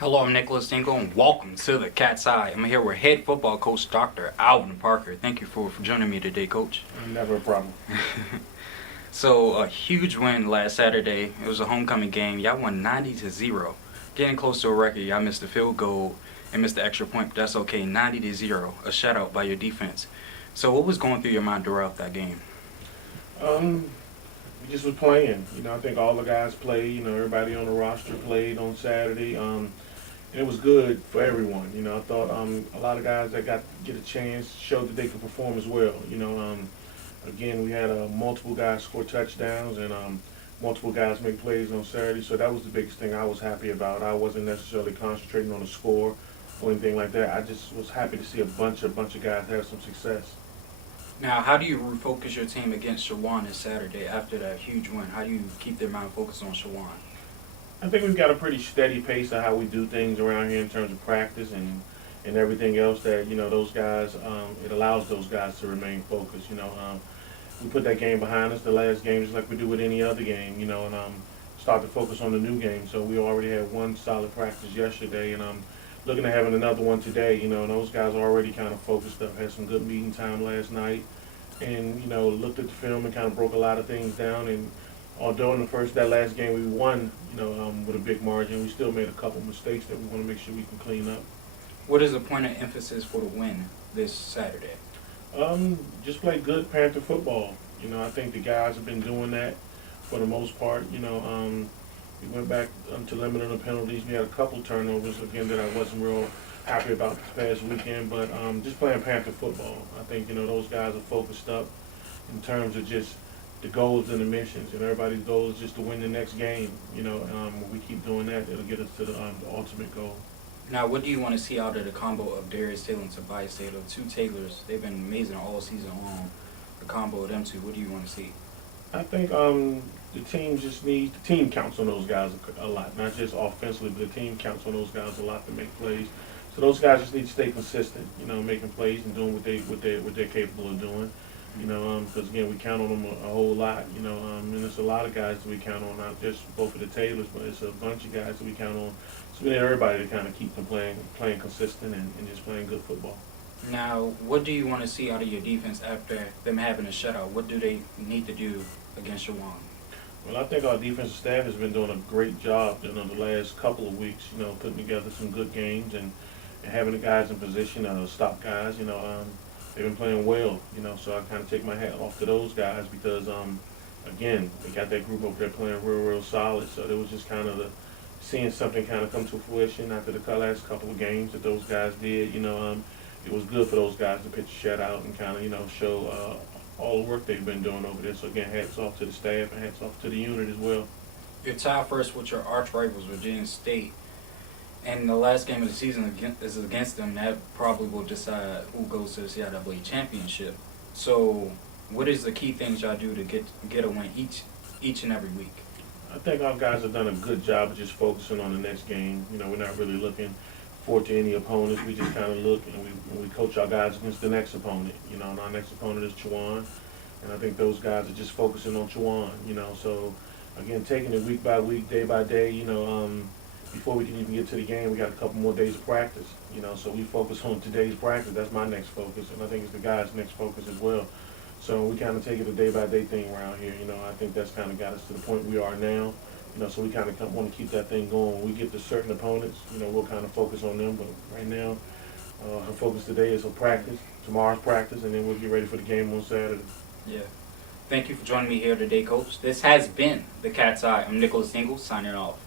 Hello, I'm Nicholas Dingle, and welcome to the Cat's Eye. I'm here with head football coach Dr. Alvin Parker. Thank you for joining me today, Coach. Never a problem. So, a huge win last Saturday. It was a homecoming game. Y'all won 90-0. Getting close to a record. Y'all missed the field goal and missed the extra point, but that's okay. 90-0. A shutout by your defense. So, what was going through your mind throughout that game? We just was playing. I think all the guys played. Everybody on the roster played on Saturday. And it was good for everyone. I thought a lot of guys that got to get a chance showed that they could perform as well. Again, we had multiple guys score touchdowns and multiple guys make plays on Saturday. So that was the biggest thing I was happy about. I wasn't necessarily concentrating on the score or anything like that. I just was happy to see a bunch of guys have some success. Now, how do you refocus your team against Shawan this Saturday after that huge win? How do you keep their mind focused on Shawan? I think we've got a pretty steady pace of how we do things around here in terms of practice and everything else that, those guys, it allows those guys to remain focused. We put that game behind us, the last game, just like we do with any other game, and start to focus on the new game. So we already had one solid practice yesterday, and I'm looking at having another one today, and those guys are already kind of focused up, had some good meeting time last night, and, looked at the film and kind of broke a lot of things down. And although in that last game we won, with a big margin, we still made a couple mistakes that we want to make sure we can clean up. What is the point of emphasis for the win this Saturday? Just play good Panther football. I think the guys have been doing that for the most part. We went back to limiting the penalties. We had a couple turnovers, again, that I wasn't real happy about this past weekend, but just playing Panther football. I think, those guys are focused up in terms of just the goals and the missions, and everybody's goal is just to win the next game. When we keep doing that, it'll get us to the ultimate goal. Now, what do you want to see out of the combo of Darius Taylor and Tobias Taylor, two Taylors? They've been amazing all season long. The combo of them two, what do you want to see? I think the team counts on those guys a lot, not just offensively, but the team counts on those guys a lot to make plays. So those guys just need to stay consistent, making plays and doing what they're capable of doing. Because again, we count on them a whole lot, and there's a lot of guys that we count on, not just both of the Taylors, but it's a bunch of guys that we count on. So we need everybody to kind of keep them playing consistent and just playing good football. Now, what do you want to see out of your defense after them having a shutout? What do they need to do against Shawan? Well, I think our defensive staff has been doing a great job, the last couple of weeks, putting together some good games and having the guys in position to stop guys, they've been playing well, so I kind of take my hat off to those guys because, again, they got that group over there playing real solid. So it was just kind of seeing something kind of come to fruition after the last couple of games that those guys did. It was good for those guys to pitch a shutout and kind of, show all the work they've been doing over there. So, again, hats off to the staff and hats off to the unit as well. You're tied first with your arch rivals, Virginia State. And the last game of the season is against them. That probably will decide who goes to the CIAA championship. So, what is the key things y'all do to get a win each and every week? I think our guys have done a good job of just focusing on the next game. We're not really looking forward to any opponents. We just kind of look and we coach our guys against the next opponent. And our next opponent is Chawan, and I think those guys are just focusing on Chawan. So again, taking it week by week, day by day. Before we can even get to the game, we got a couple more days of practice, so we focus on today's practice. That's my next focus, and I think it's the guys' next focus as well. So we kind of take it a day-by-day thing around here, I think that's kind of got us to the point we are now, so we kind of want to keep that thing going. When we get to certain opponents, we'll kind of focus on them, but right now, our focus today is on practice, tomorrow's practice, and then we'll get ready for the game on Saturday. Yeah. Thank you for joining me here today, Coach. This has been the Cat's Eye. I'm Nicholas Dingle, signing off.